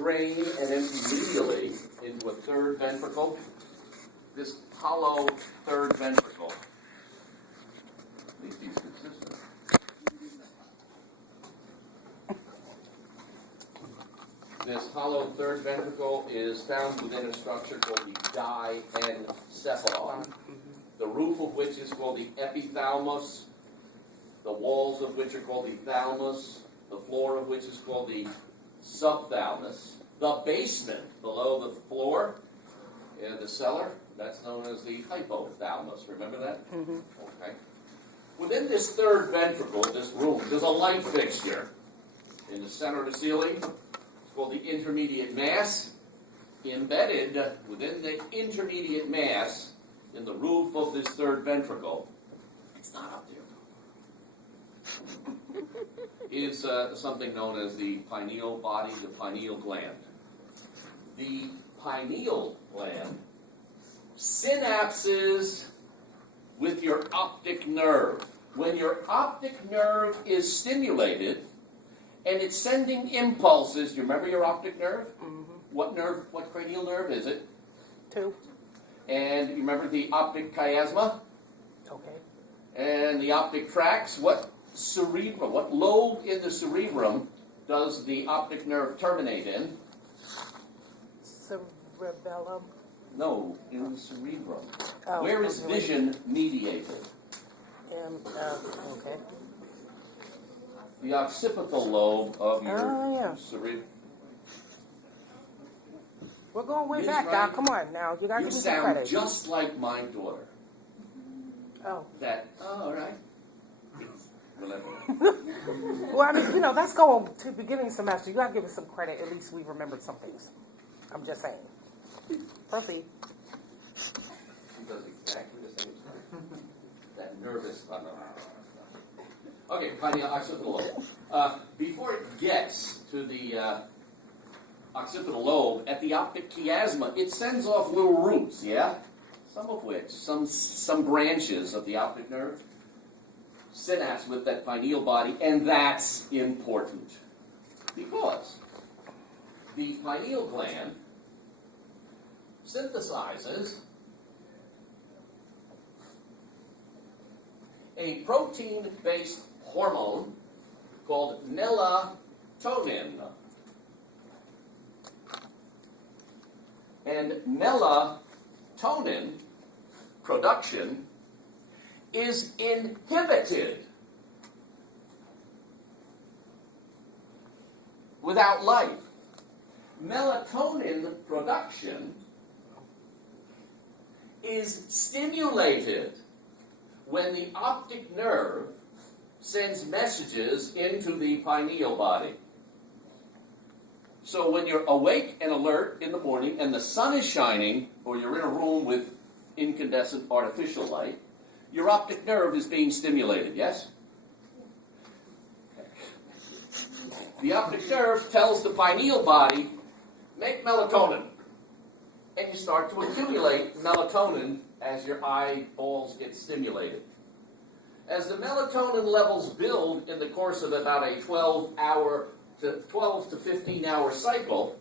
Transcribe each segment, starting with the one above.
drain and empty medially into a third ventricle. This hollow third ventricle. At least he's consistent. This hollow third ventricle is found within a structure called the diencephalon, the roof of which is called the epithalamus, the walls of which are called the thalamus, the floor of which is called the subthalamus, the basement below the floor, the cellar, that's known as the hypothalamus. Remember that? Mm-hmm. Okay. Within this third ventricle, this room, there's a light fixture in the center of the ceiling. It's called the intermediate mass. Embedded within the intermediate mass in the roof of this third ventricle, it's not up there, is something known as the pineal body, the pineal gland. The pineal gland synapses with your optic nerve. When your optic nerve is stimulated and it's sending impulses, you remember your optic nerve? Mm-hmm. What nerve, what cranial nerve is it? 2. And you remember the optic chiasma? Okay. And the optic tracts? What cerebrum, what lobe in the cerebrum does the optic nerve terminate in? Cerebellum. No, in the cerebrum. Oh, where is vision mediated? Okay. The occipital lobe of your yeah. cerebrum. We're going way back, right. Doc. Come on now. You got to You give me some sound credit. just like my daughter. Oh. All right. Well, I mean, that's going to beginning semester. You got to give us some credit. At least we remembered some things. I'm just saying. Proceed. She does exactly the same thing. That nervous. Okay, pineal occipital lobe. Before it gets to the occipital lobe, at the optic chiasma, it sends off little roots, yeah? Some of which, some branches of the optic nerve, synapse with that pineal body, and that's important. Because the pineal gland synthesizes a protein-based hormone called melatonin. And melatonin production is inhibited without light. Melatonin production is stimulated when the optic nerve sends messages into the pineal body. So when you're awake and alert in the morning and the sun is shining, or you're in a room with incandescent artificial light, your optic nerve is being stimulated, yes? The optic nerve tells the pineal body, make melatonin. And you start to accumulate melatonin as your eyeballs get stimulated. As the melatonin levels build in the course of about a 12 to 15 hour cycle,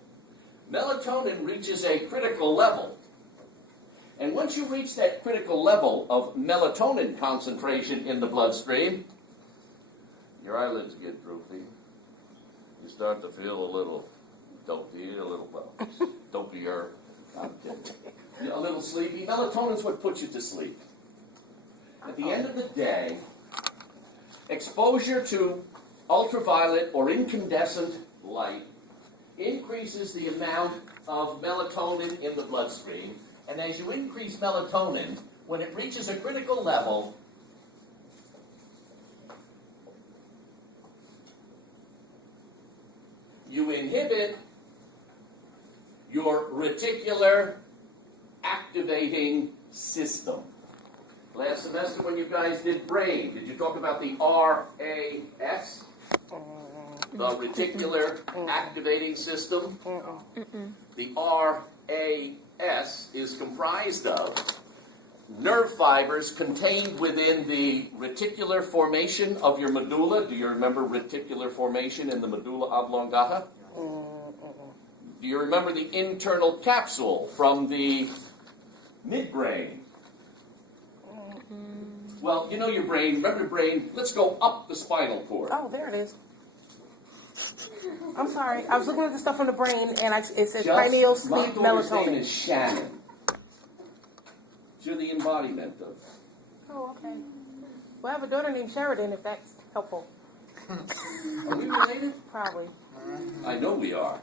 melatonin reaches a critical level. And once you reach that critical level of melatonin concentration in the bloodstream, your eyelids get droopy. You start to feel a little dopey, dopier. I'm kidding. A little sleepy. Melatonin's what puts you to sleep. At the end of the day, exposure to ultraviolet or incandescent light increases the amount of melatonin in the bloodstream. And as you increase melatonin, when it reaches a critical level, you inhibit your reticular activating system. Last semester when you guys did brain, did you talk about the RAS? The reticular activating system? The RAS is comprised of nerve fibers contained within the reticular formation of your medulla. Do you remember reticular formation in the medulla oblongata? Do you remember the internal capsule from the midbrain? Well, you know your brain. Remember your brain? Let's go up the spinal cord. Oh, there it is. I'm sorry. I was looking at the stuff on the brain, and it says pineal, sleep, my daughter's name melatonin. is Shannon. You're the embodiment of. Oh, okay. Well, I have a daughter named Sheridan, if that's helpful. Are we related? Probably. I know we are.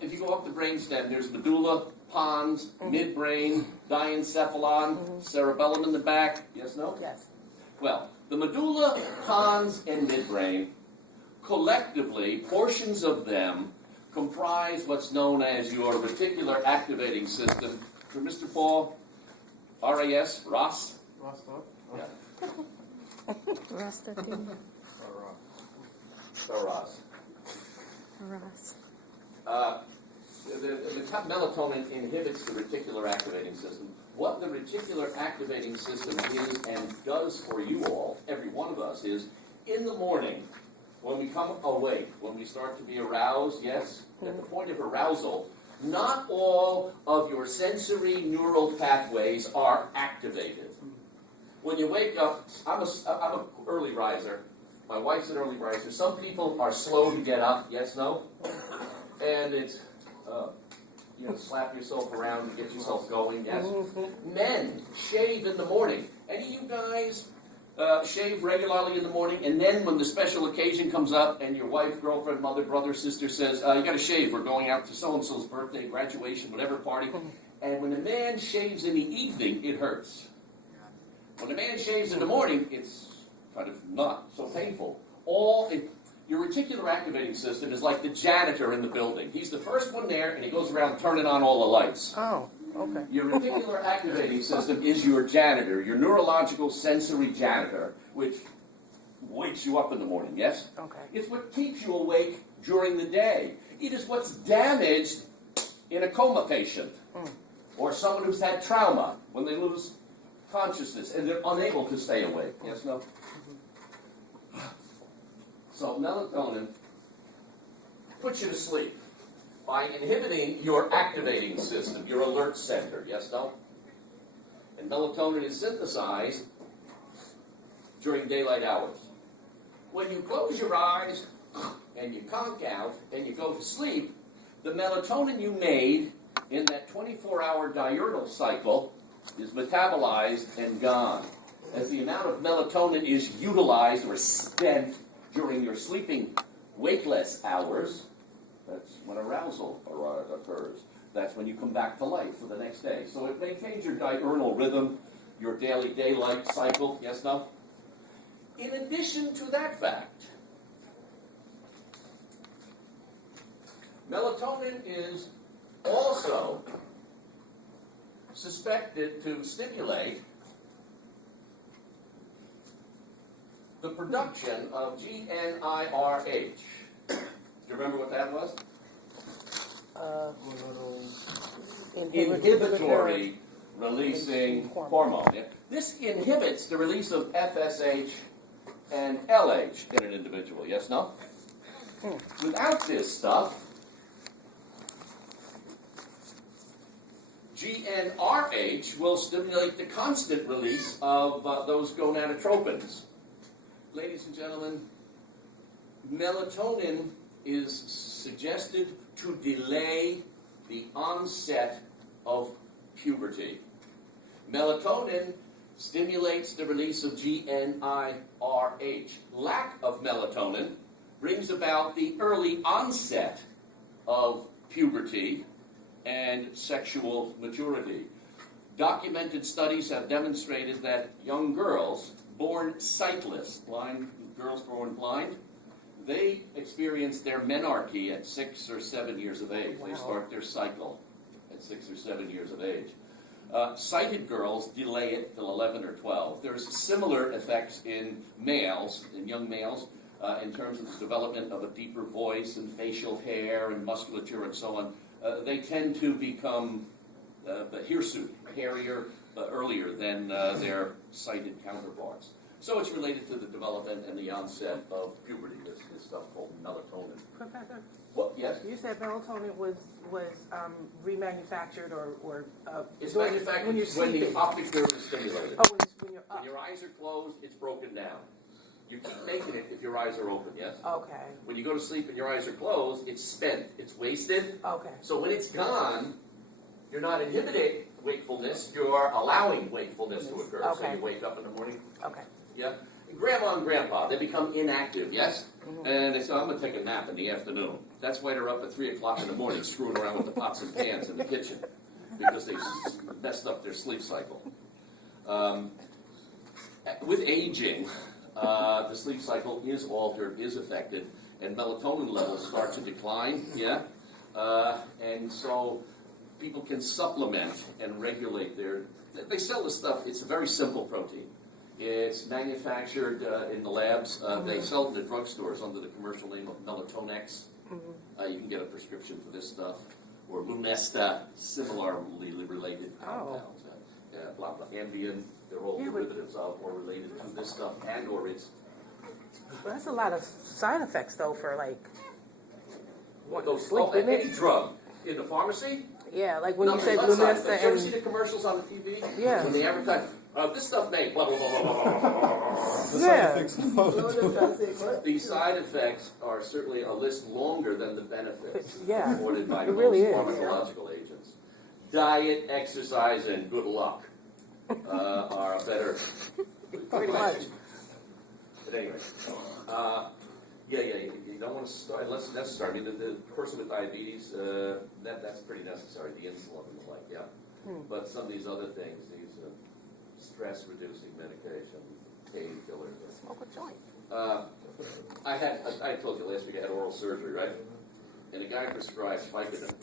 If you go up the brainstem, there's medulla, pons, midbrain, diencephalon, cerebellum in the back. Yes, no? Yes. Well, the medulla, pons, and midbrain, collectively, portions of them comprise what's known as your reticular activating system. For Mr. Paul, RAS, ROS? Yeah. ROS. The melatonin inhibits the reticular activating system. What the reticular activating system is and does for you all, every one of us, is in the morning, when we come awake, when we start to be aroused, yes, at the point of arousal, not all of your sensory neural pathways are activated. When you wake up, I'm an early riser. My wife's an early riser. Some people are slow to get up, yes, no? And it's, slap yourself around to get yourself going, yes? Men shave in the morning. Any of you guys shave regularly in the morning, and then when the special occasion comes up and your wife, girlfriend, mother, brother, sister says, you got to shave, we're going out to so-and-so's birthday, graduation, whatever party, and when a man shaves in the evening, it hurts. When a man shaves in the morning, it's kind of not so painful. Your reticular activating system is like the janitor in the building. He's the first one there, and he goes around turning on all the lights. Oh, okay. Your reticular activating system is your janitor, your neurological sensory janitor, which wakes you up in the morning, yes? Okay. It's what keeps you awake during the day. It is what's damaged in a coma patient or someone who's had trauma when they lose consciousness and they're unable to stay awake. Yes, no? So melatonin puts you to sleep by inhibiting your activating system, your alert center. Yes, no? And melatonin is synthesized during daylight hours. When you close your eyes and you conk out and you go to sleep, the melatonin you made in that 24-hour diurnal cycle is metabolized and gone. As the amount of melatonin is utilized or spent during your sleeping wakeless hours, that's when arousal occurs. That's when you come back to life for the next day. So it maintains your diurnal rhythm, your daily daylight cycle, yes, no? In addition to that fact, melatonin is also suspected to stimulate the production of GNIRH. Do you remember what that was? Inhibitory releasing hormone. Yeah. This inhibits the release of FSH and LH in an individual, yes, no? Without this stuff, GNRH will stimulate the constant release of those gonadotropins. Ladies and gentlemen, melatonin is suggested to delay the onset of puberty. Melatonin stimulates the release of GNIRH. Lack of melatonin brings about the early onset of puberty and sexual maturity. Documented studies have demonstrated that young girls born sightless, blind girls born blind, they experience their menarche at 6 or 7 years of age. They start their cycle at 6 or 7 years of age. Sighted girls delay it till 11 or 12. There's similar effects in males, in young males, in terms of the development of a deeper voice and facial hair and musculature and so on. They tend to become hirsute, hairier, earlier than their sighted counterparts. So it's related to the development and the onset of puberty, this stuff called melatonin. Professor? What? Yes. You said melatonin was remanufactured or It's when manufactured you're when the sleeping. optic nerve is stimulated. Oh, when you're When up. your eyes are closed, it's broken down. You keep making it if your eyes are open, yes? Okay. When you go to sleep and your eyes are closed, it's spent, it's wasted. Okay. So when it's gone, you're not inhibiting wakefulness, you're allowing wakefulness to occur. So Okay. you wake up in the morning, Okay. yeah? And grandma and grandpa, they become inactive, yes? And they say, I'm going to take a nap in the afternoon. That's why they're up at 3 o'clock in the morning screwing around with the pots and pans in the kitchen because they messed up their sleep cycle. With aging, the sleep cycle is altered, is affected, and melatonin levels start to decline, yeah? And so people can supplement and regulate they sell this stuff, it's a very simple protein. It's manufactured in the labs. They sell it in the drugstores under the commercial name of Melatonex. You can get a prescription for this stuff. Or Lunesta, similarly related compounds. Blah, blah, Ambien, they're all derivatives of or related to this stuff and or its. Well, that's a lot of side effects, though, for like Any drug in the pharmacy. Yeah, like when you Nothing said but side effects. Lunesta You ever see and the commercials on the TV? Yeah. When they advertise, this stuff may blah, blah, blah, blah, blah, blah, blah. The Yeah. side effects. The side effects are certainly a list longer than the benefits Yeah. afforded by It most really is. pharmacological agents. Diet, exercise, and good luck are a better. Pretty much. At any rate, you don't want to start unless necessary. I mean, the person with diabetes, that's pretty necessary. The insulin and the like, yeah. But some of these other things, these stress-reducing medication, painkillers. Smoke a joint. I told you last week I had oral surgery, right? And the guy prescribed Vicodin, right?